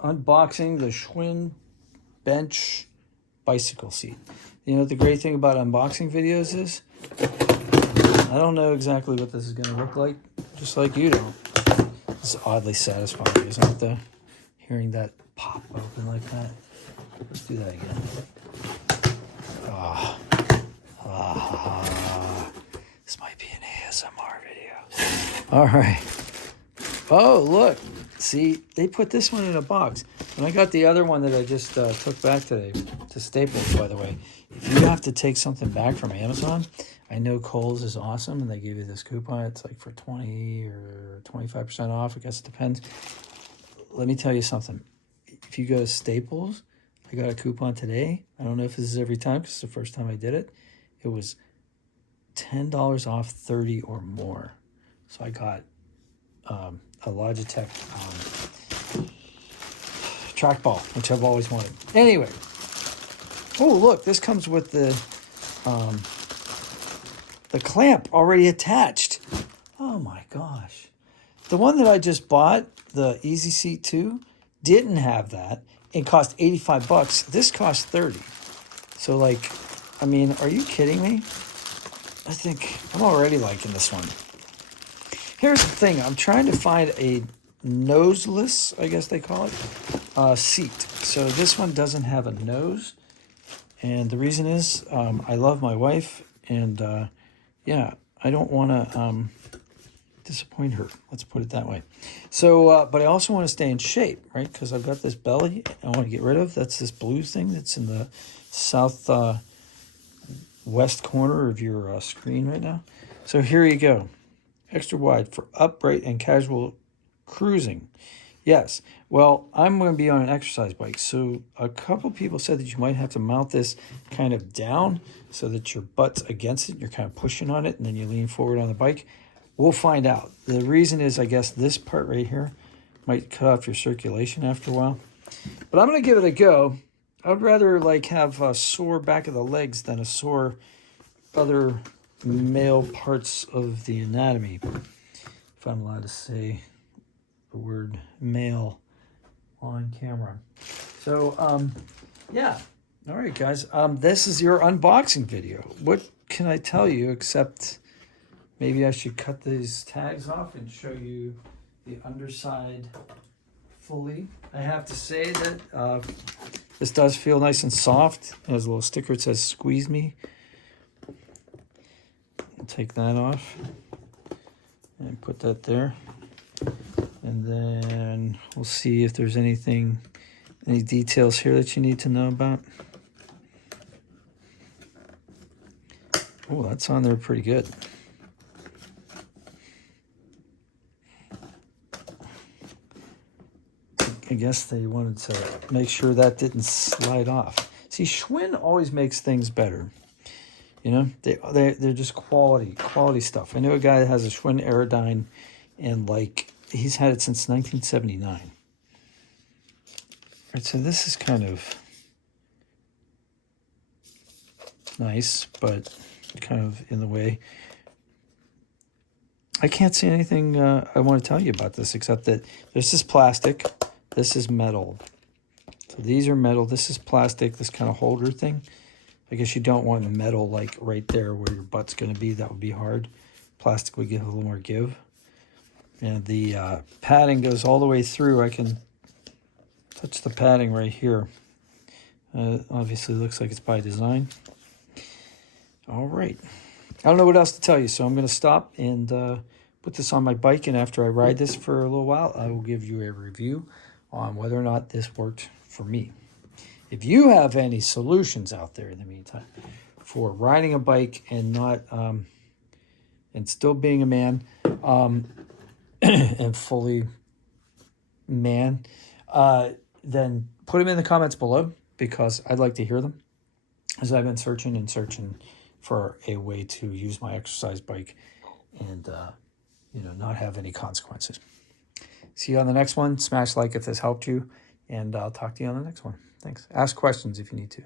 unboxing the Schwinn bench bicycle seat. You know what the great thing about unboxing videos is? I don't know exactly what this is going to look like, just like you don't. It's oddly satisfying, isn't it, though? Hearing that pop open like that. Let's do that again. This might be an ASMR video. All right. Oh, look. See, they put this one in a box. When I got the other one that I just took back today, to Staples, by the way, if you have to take something back from Amazon, I know Kohl's is awesome, and they give you this coupon. It's like for 20 or 25% off. I guess it depends. Let me tell you something. If you go to Staples, I got a coupon today. I don't know if this is every time because it's the first time I did it. It was $10 off 30 or more. So I got a Logitech trackball, which I've always wanted. Anyway. Oh, look, this comes with the clamp already attached. Oh my gosh. The one that I just bought, the Easy Seat 2, didn't have that. It cost $85. This cost $30. So like, I mean, are you kidding me? I think I'm already liking this one. Here's the thing. I'm trying to find a noseless, I guess they call it, seat. So this one doesn't have a nose. And the reason is I love my wife. And yeah, I don't want to disappoint her. Let's put it that way. So, but I also want to stay in shape, right? Because I've got this belly I want to get rid of. That's this blue thing that's in the south west corner of your screen right now. So here you go. Extra wide for upright and casual cruising. Yes. Well, I'm going to be on an exercise bike. So a couple people said that you might have to mount this kind of down so that your butt's against it. You're kind of pushing on it and then you lean forward on the bike. We'll find out. The reason is, I guess, this part right here might cut off your circulation after a while. But I'm going to give it a go. I would rather like have a sore back of the legs than a sore other male parts of the anatomy. If I'm allowed to say the word male on camera. So, yeah. All right, guys. This is your unboxing video. What can I tell you except maybe I should cut these tags off and show you the underside fully. I have to say that this does feel nice and soft. It has a little sticker that says "Squeeze Me." I'll take that off and put that there. And then we'll see if there's any details here that you need to know about. Oh, that's on there pretty good. I guess they wanted to make sure that didn't slide off. See, Schwinn always makes things better. You know, they're just quality stuff. I know a guy that has a Schwinn Aerodyne, and like he's had it since 1979. All right, so this is kind of nice, but kind of in the way. I can't see anything I want to tell you about this except that there's this plastic. This is metal. So these are metal. This is plastic, this kind of holder thing. I guess you don't want metal like right there where your butt's going to be. That would be hard. Plastic would give a little more give. And the padding goes all the way through. I can touch the padding right here. Obviously looks like it's by design. All right. I don't know what else to tell you, so I'm going to stop and put this on my bike. And after I ride this for a little while, I will give you a review on whether or not this worked for me. If you have any solutions out there in the meantime for riding a bike and not and still being a man and fully man, then put them in the comments below because I'd like to hear them, as I've been searching for a way to use my exercise bike and not have any consequences. See you on the next one. Smash like if this helped you, and I'll talk to you on the next one. Thanks. Ask questions if you need to.